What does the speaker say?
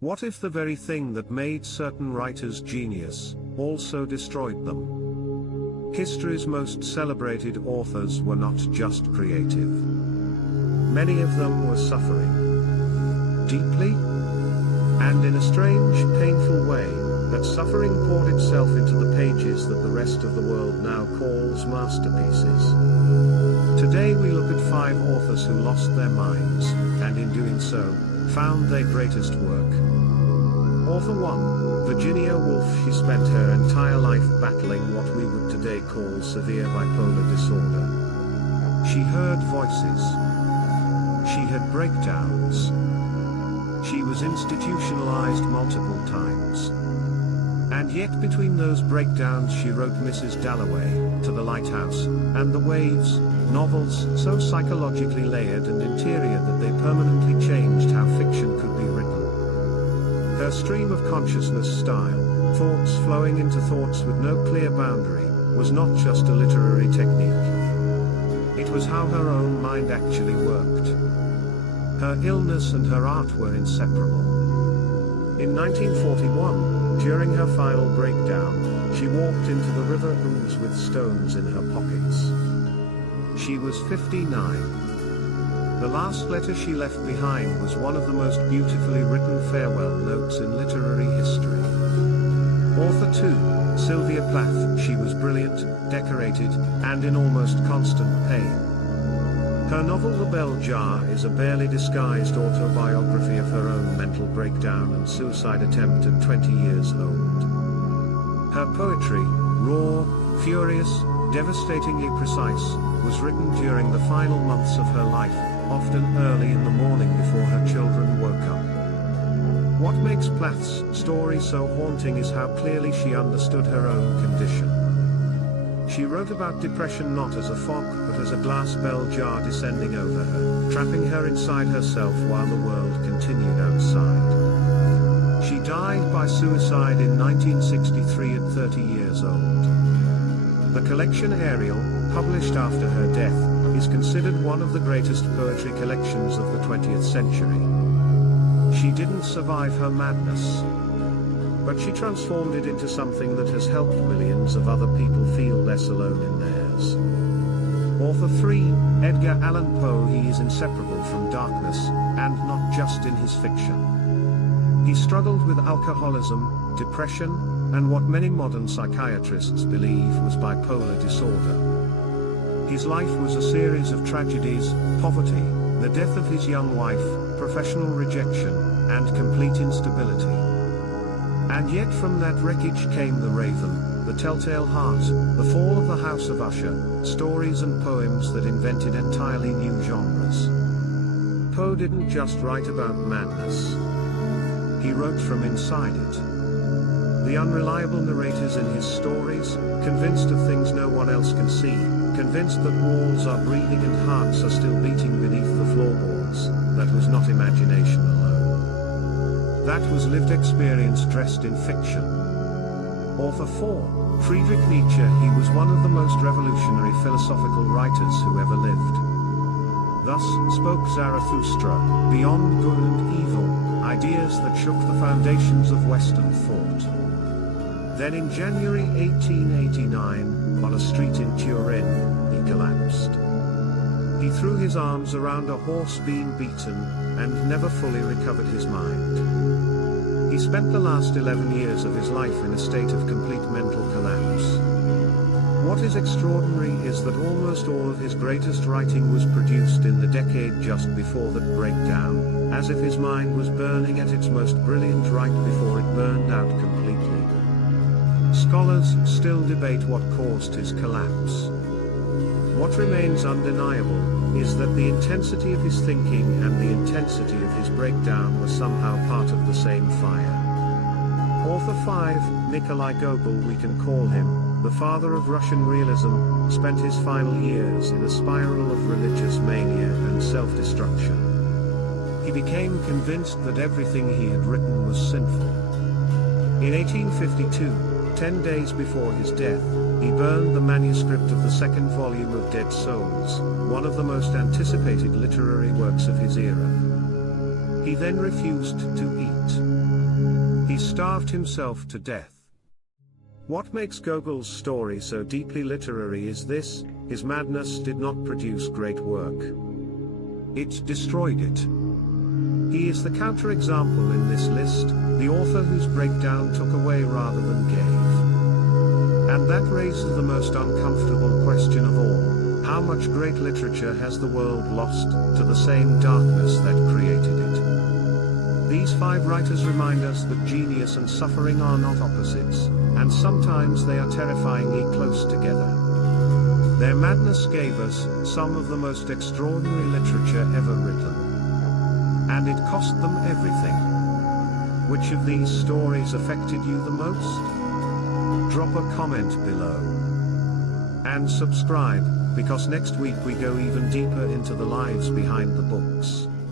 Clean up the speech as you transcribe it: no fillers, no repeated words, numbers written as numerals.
What if the very thing that made certain writers genius also destroyed them? History's most celebrated authors were not just creative. Many of them were suffering deeply, and in a strange, painful way. That suffering poured itself into the pages that the rest of the world now calls masterpieces. Today we look at 5 authors who lost their minds, and in doing so, found their greatest work. Author 1, Virginia Woolf. She spent her entire life battling what we would today call severe bipolar disorder. She heard voices. She had breakdowns. She was institutionalized multiple times. And yet between those breakdowns she wrote Mrs. Dalloway, To the Lighthouse, and The Waves, novels so psychologically layered and interior that they permanently changed how fiction could be written. Her stream of consciousness style, thoughts flowing into thoughts with no clear boundary, was not just a literary technique. It was how her own mind actually worked. Her illness and her art were inseparable. In 1941, during her final breakdown, she walked into the river Ouse with stones in her pockets. She was 59. The last letter she left behind was one of the most beautifully written farewell notes in literary history. Author 2, Sylvia Plath. She was brilliant, decorated, and in almost constant pain. Her novel The Bell Jar is a barely disguised autobiography of her own mental breakdown and suicide attempt at 20 years old. Her poetry, raw, furious, devastatingly precise, was written during the final months of her life, often early in the morning before her children woke up. What makes Plath's story so haunting is how clearly she understood her own condition. She wrote about depression not as a fog, but as a glass bell jar descending over her, trapping her inside herself while the world continued outside. She died by suicide in 1963 at 30 years old. The collection Ariel, published after her death, is considered one of the greatest poetry collections of the 20th century. She didn't survive her madness, but she transformed it into something that has helped millions of other people feel less alone in theirs. Author 3, Edgar Allan Poe. He is inseparable from darkness, and not just in his fiction. He struggled with alcoholism, depression, and what many modern psychiatrists believe was bipolar disorder. His life was a series of tragedies, poverty, the death of his young wife, professional rejection, and complete instability. And yet from that wreckage came The Raven, The Telltale Heart, The Fall of the House of Usher, stories and poems that invented entirely new genres. Poe didn't just write about madness. He wrote from inside it. The unreliable narrators in his stories, convinced of things no one else can see, convinced that walls are breathing and hearts are still beating beneath the floorboards. That was not imagination alone. That was lived experience dressed in fiction. Author 4, Friedrich Nietzsche. He was one of the most revolutionary philosophical writers who ever lived. Thus spoke Zarathustra, beyond good and evil, ideas that shook the foundations of Western thought. Then in January 1889, on a street in Turin, he collapsed. He threw his arms around a horse being beaten, and never fully recovered his mind. He spent the last 11 years of his life in a state of complete mental collapse. What is extraordinary is that almost all of his greatest writing was produced in the decade just before that breakdown, as if his mind was burning at its most brilliant right before it burned out completely. Scholars still debate what caused his collapse. What remains undeniable is that the intensity of his thinking and the intensity of his breakdown were somehow part of the same fire. Author 5, Nikolai Gogol. We can call him the father of Russian realism, spent his final years in a spiral of religious mania and self-destruction. He became convinced that everything he had written was sinful. In 1852, 10 days before his death, he burned the manuscript of the second volume of Dead Souls, one of the most anticipated literary works of his era. He then refused to eat. starved himself to death. What makes Gogol's story so deeply literary is this: his madness did not produce great work. It destroyed it. He is the counterexample in this list, the author whose breakdown took away rather than gave. And that raises the most uncomfortable question of all: how much great literature has the world lost to the same darkness that created it? These 5 writers remind us that genius and suffering are not opposites, and sometimes they are terrifyingly close together. Their madness gave us some of the most extraordinary literature ever written. And it cost them everything. Which of these stories affected you the most? Drop a comment below. And subscribe, because next week we go even deeper into the lives behind the books.